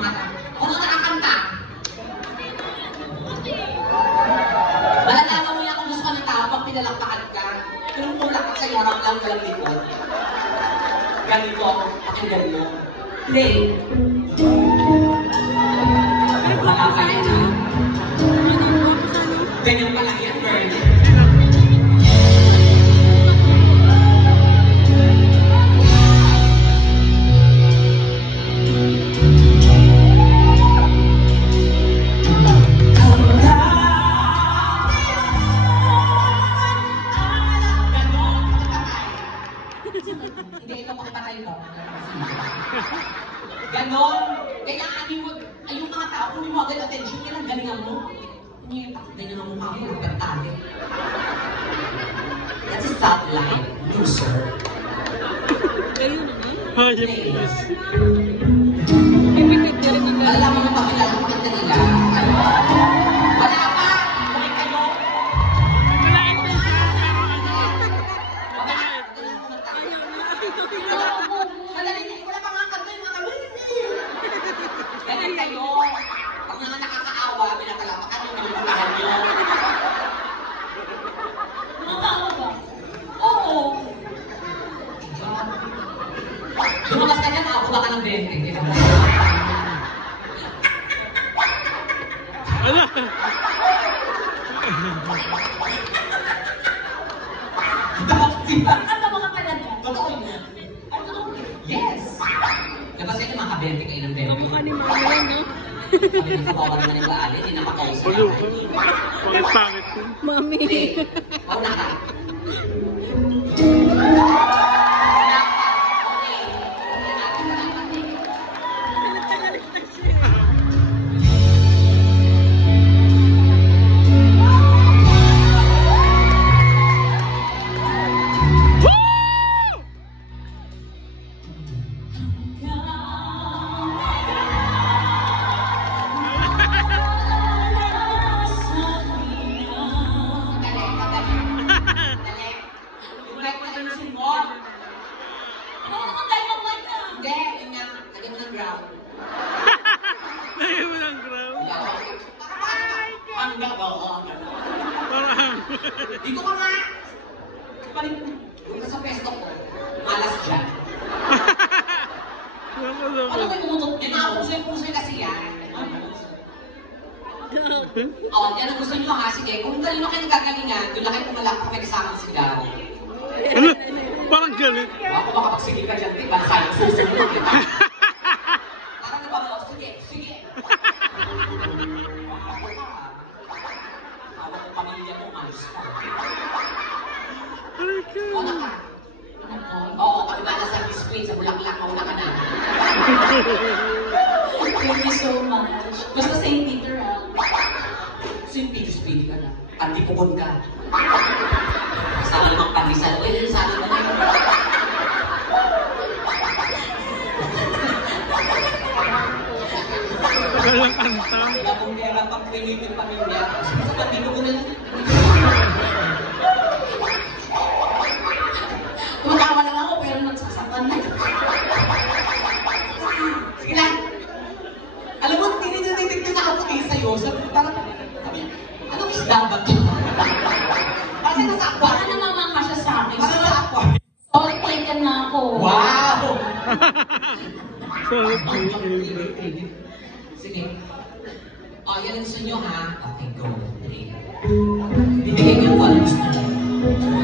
mga tao. Ako na nakakanta. Malalaman mo yan kung gusto ka ng tao pag pinalakpakan ka. Yung tulak ka sa'yo, harap lang walang likod. Ganito ako, pakinggan mo. Play. Nakakain na. Ganyan pala yan, girl. Hindi, ito makipatay ito. Ganon. Kaya yung mga tao, kung mo agad attention, yan ang galingan mo. Hindi yung takot na ang mukha mo, nagpagtali. That's a stop line, loser. Alam mo na pakilala ko maganda nila. Wala pa! Bumalik kayo! Wala pa nga kanta yung mga ganyan kayo. Pag mga nakakaawa, pinatalapakan yung nalulukahan nyo. Nakakaawa ba? Oo. Lumakas ka dyan, ako baka ng 20. Ano? Ano mga talaga? Totoo yun. Yes! Diba sa'yo mga kabente kayo ng 20? Mukha ni Mami yan, no? Sabi ng kabawan na ng baali, hindi na makausap. Pangit-pangit ko. Mami. Una ka. Hindi, yun nga. Lagyan mo ng ground. Lagyan mo ng ground? Hanggang ba? Parang... Dito ka nga! Huwag ka sa pesto ko. Malas dyan. Ano may umutok? Puso-puso kasi yan. Oh, yan ang gusto nyo ha. Sige, kung talino kayo nagagalingan, doon na kayo pumalak kung may kasamang sigaw. Ano? Parang galit. Ako makapagsigil ka dyan, diba? Sayang susunod, diba? Parang nababalaw, sige, sige. Tawag ng pamilya mo, malos ka. Mauna ka. Oo, pag ba nasa biskuit, sa bulaklak, mauna ka na. Thank you so much. Basta St. Peter, ha? St. Peter's Baby ka na. Pantipukon ka. Sama namang pandesal. Uy, yun sa akin na yun. Walang kanta. Wala kong pera pang primitive pamilya. Sa pantipukon na lang. Tumatawa lang ako, pero nagsasapan na. Sige lang. Alam mo, tinititig na ako sa'yo. Parang, anong isda ba ito? Kasi nasa aqua. Baka namang ka siya sa akin. Parang nasa aqua. Sorry, taken na ako. Wow! Sorry. Sige. O, yan ang gusto nyo ha. Okay, go. Bibigyan nyo kung ano gusto nyo.